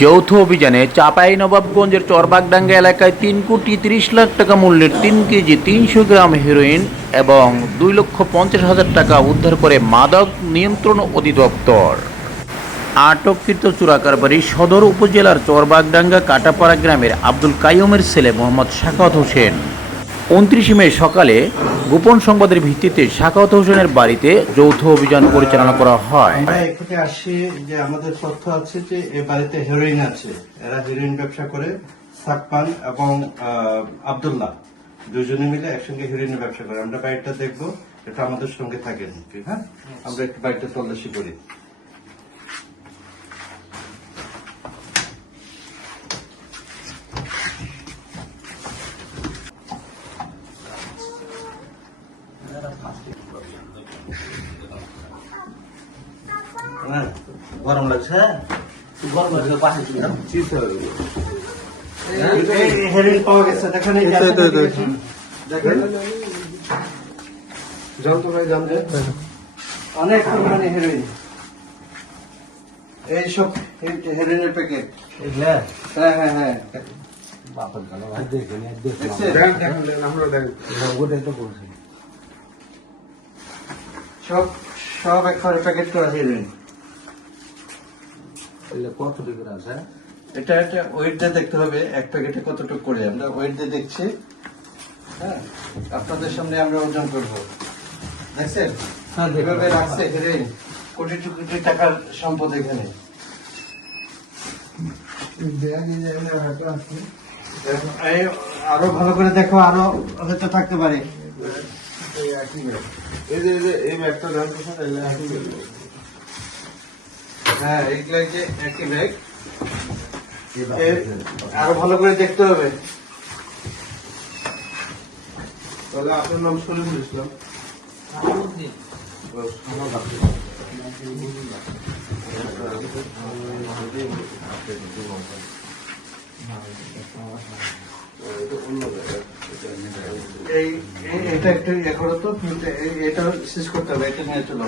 যৌথ অভিযানে চাপাই নবাবগঞ্জের চরবাগডাঙ্গা এলাকায় তিন কোটি তিরিশ লাখ টাকা মূল্যের তিন কেজি তিনশো গ্রাম হেরোইন এবং দুই লক্ষ পঞ্চাশ হাজার টাকা উদ্ধার করে মাদক নিয়ন্ত্রণ অধিদপ্তর। আটককৃত চোরাকারবারি সদর উপজেলার চরবাগডাঙ্গা কাটাপাড়া গ্রামের আব্দুল কাইয়ুমের ছেলে মোহাম্মদ শাকাত হোসেন। উনত্রিশে মে সকালে গোপন সংবাদের ভিত্তিতে শাকাত হোসেনের বাড়িতে যৌথ অভিযান পরিচালনা করা হয়। আমরা এখানে আসি যে আমাদের তথ্য আছে যে এ বাড়িতে হেরোইন আছে। এরা হেরোইন ব্যবসা করে সাকপান এবং আব্দুল্লাহ। দুজনে মিলে একসঙ্গে হেরোইনের ব্যবসা করে। আমরা বাড়িটা দেখব, এটা আমাদের সঙ্গে থাকেন হ্যাঁ? আমরা একটু বাড়িটা তল্লাশি করি। হ্যাঁ, গরম লাগছে গরম লাগছে পাশে হেরোইন পাওয়া গেছে দেখেন এই যে দেখেন। জানতো ভাই জানতো অনেক পরিমাণে হেরোইন এই সব হেরোইনের প্যাকেট হ্যাঁ হ্যাঁ হ্যাঁ। দেখছেন? দেখ দেখেন দেখেন আমরা দেখ সব সব একবারে প্যাকেট করা হেরোইন কত ডিগ্রি আছে এটা একটা ওয়েট দিয়ে দেখতে হবে এক প্যাকেটে কতটুকু করে। আমরা ওয়েট দিয়ে দেখছি হ্যাঁ? আপনাদের সামনে আমরা ওজন করব। দেখছেন? এভাবে রাখছে হেরোইন কোটি কোটি টাকার সম্পদ এখানে। আরও ভালো করে দেখো আরও হয়তো থাকতে পারে। এই যে এই যে এই ব্যাগটা জানতো স্যার এগুলো একই ব্যাগ। হ্যাঁ এইগুলো যে একই ব্যাগ আরও ভালো করে দেখতে হবে। তাহলে আপনার নাম এই এই- এটা একটু ইয়ে করো তো এটা শেষ করতে হবে এটা নিয়ে চলো।